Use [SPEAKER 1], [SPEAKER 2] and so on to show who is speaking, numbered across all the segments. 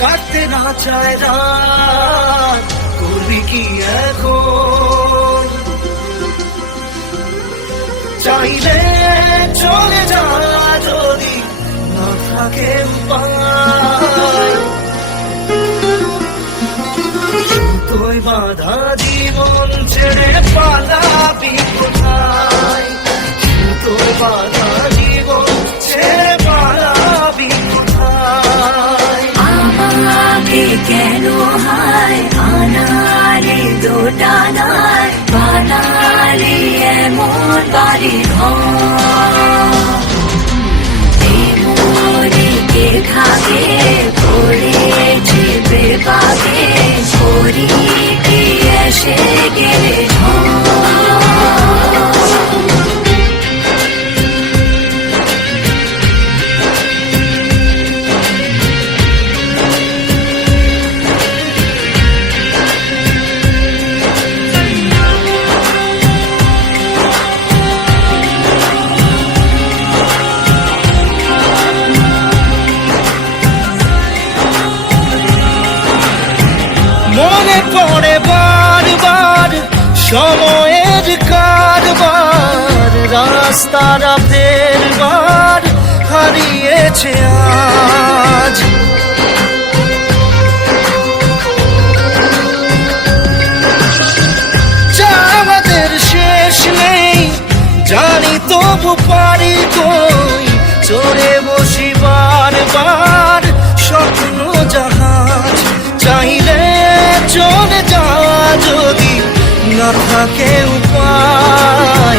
[SPEAKER 1] কাটতে না চায় রাত, করবি কি এখন? চাইলে চলে যা যদি না থাকে উপায়। তুই বাধা জীবন ছেড়ে পালাবি
[SPEAKER 2] কেন হায়? আনারে দোটানায় বানারে এমন বাড়ি ঘরে।
[SPEAKER 1] সময়ের কারবার, রাস্তারা ফেরবার হারিয়েছে আজ। আমাদের শেষ নেই, জানি তবু পারি কই, চড়ে বসি বারবার স্বপ্ন না উপায়।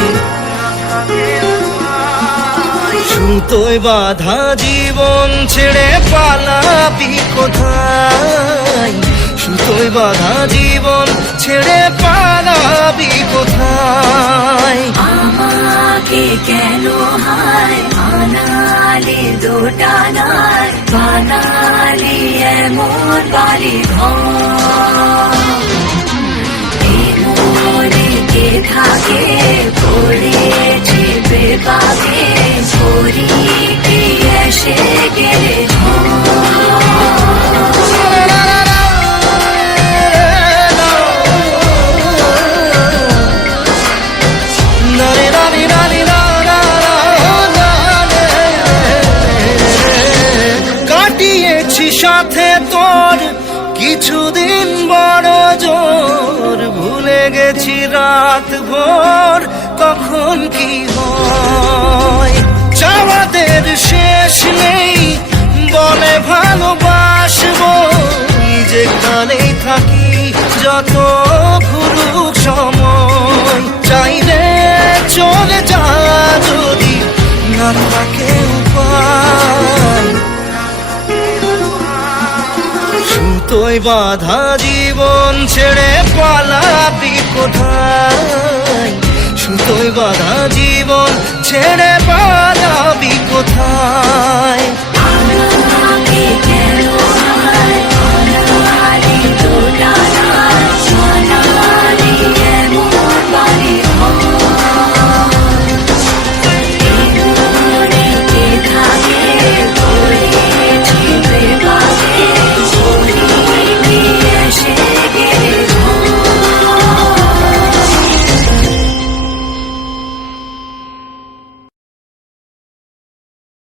[SPEAKER 1] বাধা জীবন ছেড়ে পালাবি কোথায়? সুতোয় বাধা জীবন ছেড়ে পালাবি কোথায়?
[SPEAKER 2] আমাকে কেন হায়? আনালি দোটানায়। বানালি এমন বাড়ি ঘরে থাকে পড়েছে বেপাকে পরি কি এসে গেলে
[SPEAKER 1] কাটিয়েছি সাথে তোর কিছুদিন জোর ভুলে গেছি রাত ভোর, কখন কি হয়? চাওয়াদের শেষ নেই, বলে ভালোবাসবো। যেখানেই থাকি, যত ঘুরুক সময়। চাইলে চলে যা যদি না থাকে উপায়। সুতোয় বাধা জীবন ছেড়ে পালাবি কোথায়? সুতোয় বাধা জীবন ছেড়ে পালাবি কোথায়?